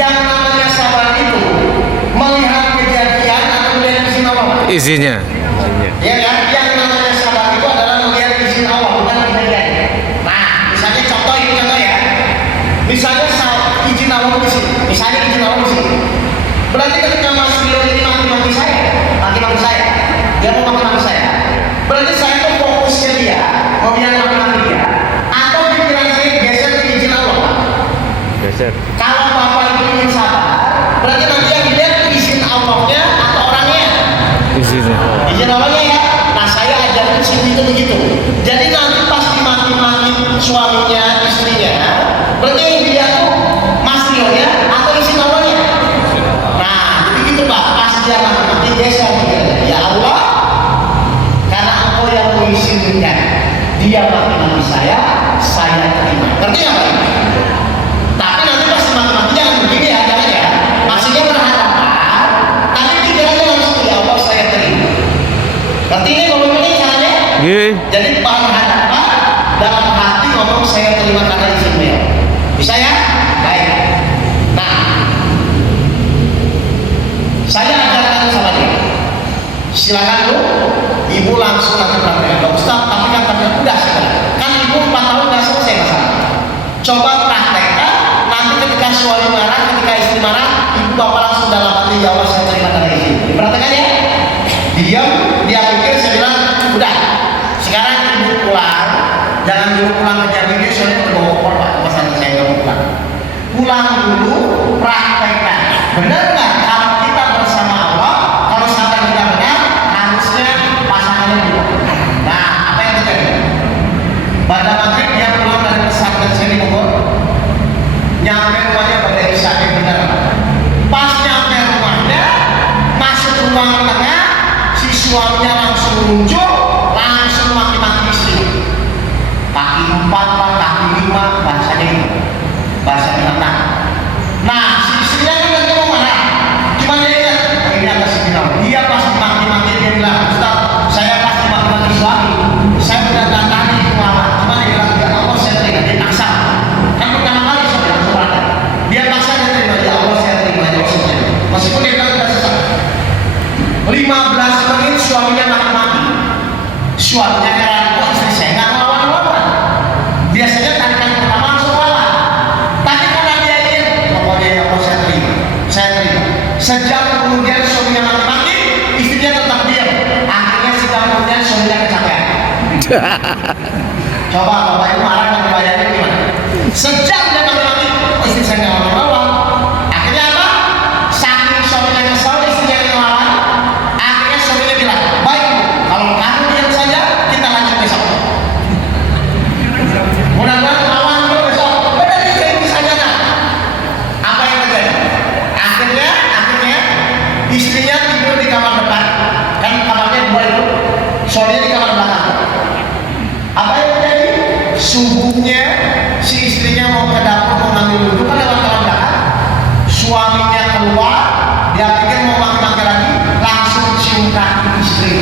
Yang namanya sabar itu melihat kejadian atau melihat izin Allah. Isinya. Ya kan? Yang namanya sabar itu adalah melihat izin Allah, bukan kejadian. Nah, misalnya contoh ya. Misalnya izin Allah di sini. Misalnya izin Allah di sini. Berarti ketika Mas Rio ini maki-maki saya, dia mau maki-maki saya. Berarti saya tuh fokusnya dia, mau biar maki-maki dia. Atau pikiran saya geser ke izin Allah. Geser. Kalau Bapak itu ingin sabar, berarti nanti yang dilihat izin Allahnya atau orangnya? Isinya. Izin Allahnya ya. Nah, saya ajarin sini itu begitu. Jadi nanti pas dimaki-maki suaminya, istrinya, berarti yang dilihat tuh Mas Rio ya atau izin Allahnya? Nah, jadi gitu Pak. Pas dia maki-maki, geser pikirannya. Ya Allah, karena Engkau yang mengizinkan dia maki-maki saya terima. Ngerti nggak Pak? Tapi nanti pas maki-maki jangan begini ya, jangan ya. Maksudnya berhadapan, tapi pikirannya langsung ya Allah saya terima. Ngerti ini ngomong ini caranya? Iya. Jadi berhadapan dalam hati ngomong saya terima karena izinmu ya. Bisa ya? Baik. Nah, saya ajarkan sama dia. Silakan lu, ibu langsung nanti praktek. Pak Ustaz, tapi kan udah sekarang. Kan ibu 4 tahun nggak selesai masalah. Coba praktekkan. Nanti ketika suami marah, ketika istri marah, ibu bapak langsung dalam hati ya Allah saya terima karena izin. Diperhatikan ya. Diam, dia pikir saya bilang udah. Sekarang ibu pulang. Jangan dulu pulang ke Jambi, soalnya terbawa opor Pak. Pesan saya nggak mau pulang. Pulang dulu, praktekkan. Benar nggak? Kalau kita bersama Allah, kalau sampai kita benar, harusnya pasangannya juga. Nah, apa yang terjadi? Pada maghrib dia pulang dari pesantren saya di Bogor. Nyampe rumahnya pada isya benar. Pas nyampe rumahnya, masuk ruang tengah, si suaminya langsung muncul, langsung maki-maki istri. Kaki 4, kaki 5, bahasanya itu. Bahasa binatang. Nah, si istrinya kan lagi mau marah. Gimana dia? Oh, ini atas final. Dia pas maki-maki dia bilang, Ustaz, saya pasti maki-maki suami. Saya sudah tantang itu lama. Gimana dia bilang? Ya Allah saya terima. Dia paksa. Kan pertama kali saya langsung marah. Dia paksa dia terima. Ya Allah saya terima. Ya Allah saya terima. Meskipun dia bilang tidak sesat. 15 menit suaminya maki-maki. Suaminya heran, kok istri saya nggak ngelawan-ngelawan. Biasanya tarikan pertama langsung lawan. Tapi karena dia ingin, pokoknya ya Allah saya terima. Sejam kemudian suaminya maki-maki, istrinya tetap diam. Akhirnya sejam kemudian suaminya kecapean. Coba bapak ibu marah dan bayarnya gimana? Sejam dia maki-maki, istri saya nggak ngelawan. Akhirnya apa? Saking suaminya kesal, istrinya yang ngelawan. Akhirnya suaminya bilang, baik Bu, kalau kamu diam saja, kita lanjut besok. Mudah-mudahan lawan dulu besok. Beda nih kayak misalnya nah. Apa yang terjadi? Akhirnya istrinya tidur di kamar depan. Kan kamarnya 2 itu. Suaminya di kamar belakang. Apa yang terjadi? Subuhnya si istrinya mau ke dapur mau ngambil wudhu kan lewat kamar belakang. Suaminya keluar, dia pikir mau maki-maki lagi, langsung cium kaki istri.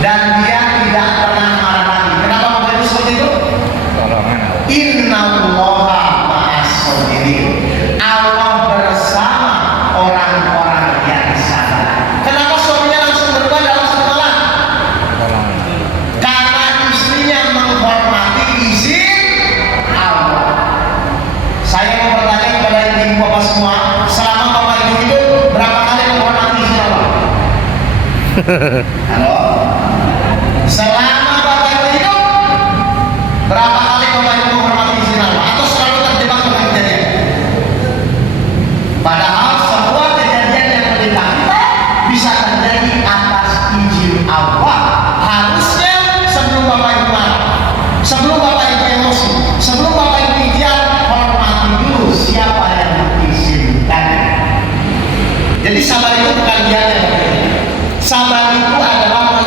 Dan dia tidak pernah marah lagi. Kenapa mau itu seperti itu? Innallaha ma'as-sabirin. Allah bersama orang-orang yang sabar. Kenapa suaminya langsung berubah dalam satu malam? Karena istrinya menghormati izin Allah. Saya mau bertanya kepada ibu bapak semua, selama bapak ibu hidup berapa kali menghormati izin Allah? Halo? Selama bapak ibu hidup berapa kali bapak ibu menghormati izin Allah? Atau selalu terjebak dengan kejadian? Padahal semua kejadian yang menimpa kita bisa terjadi atas izin Allah. Harusnya sebelum bapak ibu marah, sebelum bapak ibu emosi, sebelum bapak ibu ideal, hormati dulu siapa yang mengizinkan. Jadi sabar itu bukan dia yang berbeda. Sabar itu adalah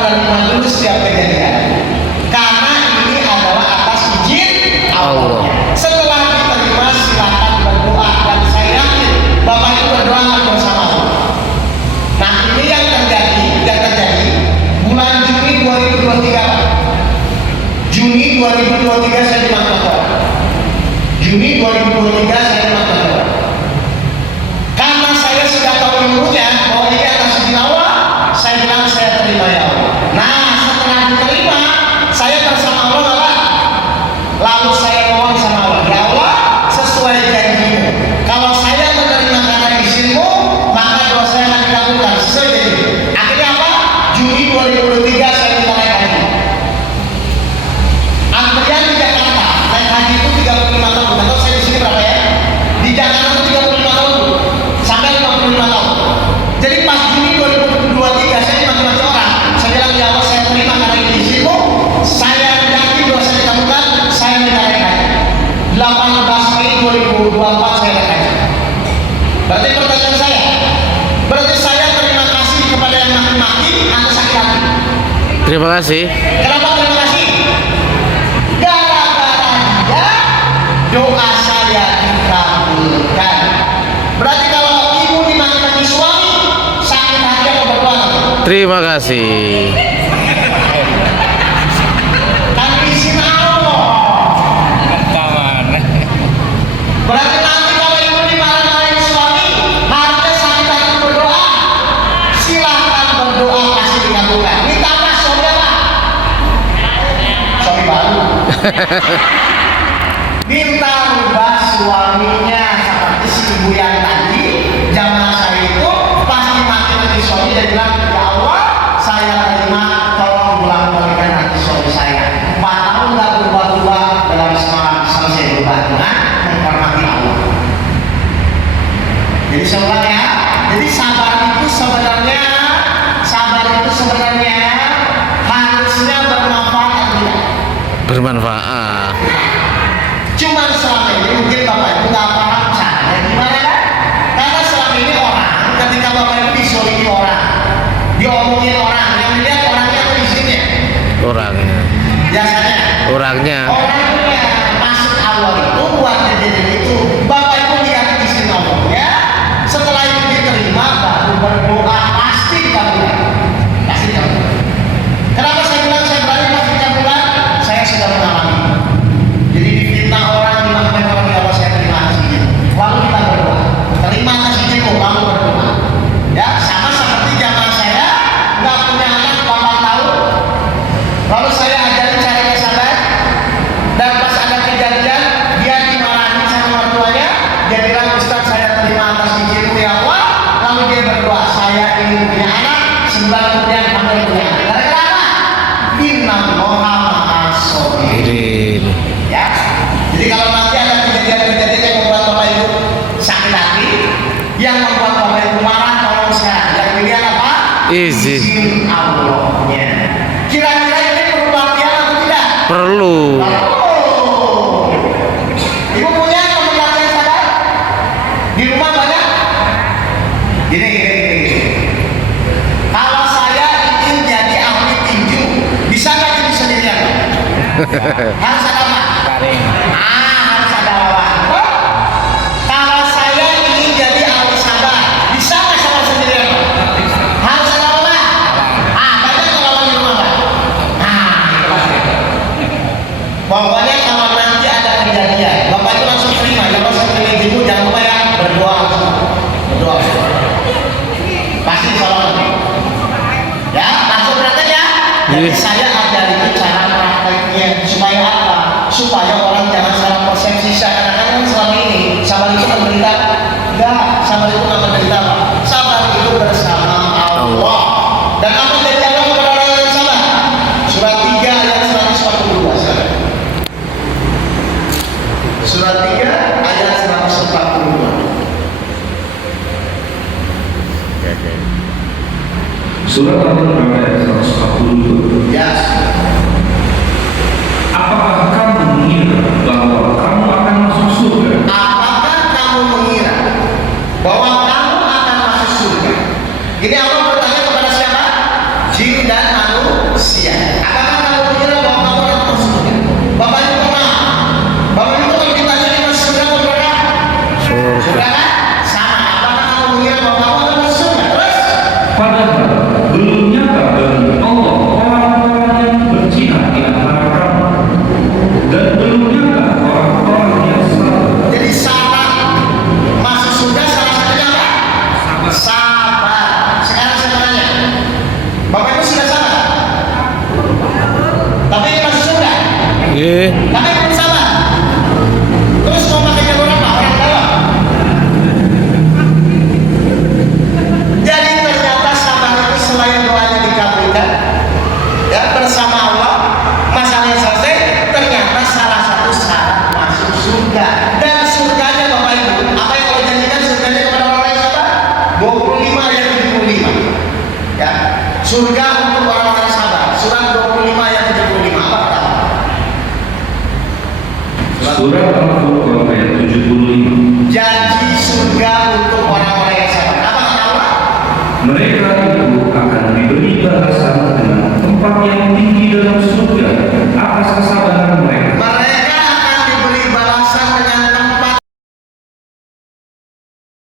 2024 saya akan haji. Berarti pertanyaan saya, berarti saya terima kasih kepada yang maki-maki atau sakit hati? Terima kasih. Kenapa terima kasih? Gara-gara dia doa saya dikabulkan. Berarti kalau ibu dimaki-maki suami, sakit hati atau berdoa? Terima kasih. Kan izin Allah. Berarti nanti kalau ibu dimarahin suami, harusnya sakit hati berdoa. Silahkan berdoa pasti dikabulkan. Minta apa suami apa? Suami baru. Minta rubah suaminya seperti si ibu yang tadi. Jamaah saya itu pasti maki-maki suami dan bilang, ya Allah, saya terima, tolong ulang-ulangikan hati suami saya. 4 tahun nggak berubah-ubah, dalam semalam selesai berubah dengan menghormati Allah. Jadi saya ulang ya, jadi sabar itu sebenarnya harusnya bermanfaat atau tidak? Bermanfaat. Cuman selama ini mungkin Bapak Ibu nggak paham caranya gimana kan? Karena selama ini orang ketika Bapak Ibu disolimi orang, diomongin orang, yang dilihat orangnya atau izinnya? Orangnya. Biasanya Orangnya. orangnya masuk awal itu buat kejadian itu Bapak Ibu lihat izin Allahnya. Setelah itu diterima baru berdoa pasti dikabulkan. Pasti dikabulkan. Kenapa saya bilang saya berani pasti dikabulkan? Saya sudah mengalami. Jadi difitnah orang dimaki-maki orang, ya Allah saya terima kasih izin. Lalu kita berdoa. Terima kasih izin lalu berdoa. Ya sama seperti jamaah saya nggak punya anak 8 tahun. Lalu saya ajarin caranya sabar. Dan pas ada kejadian dia dimarahin sama orang tuanya, dia bilang Ustaz saya terima atas izinmu ya Allah. Lalu dia berdoa saya ingin punya anak, 9 kemudian hamil punya anak. Gara-gara apa? Innallaha ma'as-sholihin. Ya. Jadi kalau nanti ada kejadian-kejadian yang membuat Bapak Ibu sakit hati, yang membuat Bapak Ibu marah, tolong sekarang. Yang dilihat apa? Izin. Izin Allahnya. Kira-kira ini perlu latihan atau tidak? Perlu. Ibu punya teman latihan sabar? Di rumah banyak? Gini. Kalau saya ingin jadi ahli tinju, bisa nggak tinju sendirian? Harus ada apa? Harus ada lawan. Kalau saya ingin jadi ahli sabar, bisa nggak sabar sendirian? Harus ada lawan. Banyak lawan di rumah Pak. Itu pasti. Pokoknya kalau nanti ada kejadian, Bapak itu langsung terima. Ya Allah saya terima izinmu, jangan lupa ya berdoa. Berdoa. Pasti salah. Ya, langsung praktek ya. Jadi saya ajarin itu cara prakteknya supaya apa? Supaya orang jangan salah persepsi. Seakan-akan selama ini sabar itu menderita. Enggak, sabar itu nggak menderita Pak. Sabar itu bersama Allah. Dan apa jadi Allah kepada orang yang sabar? Surat 3 ayat 142. Surat 3 ayat 142. Surat Al-Baqarah ayat 142. Ya. Apakah kamu mengira bahwa kamu akan masuk surga? Apakah kamu mengira bahwa kamu akan masuk surga? Ini Allah bertanya kepada siapa? Jin dan manusia. Apakah kamu mengira bahwa kamu akan masuk surga? Bapak Ibu pernah? Bapak Ibu kalau ditanya di masuk surga berapa? Surga kan?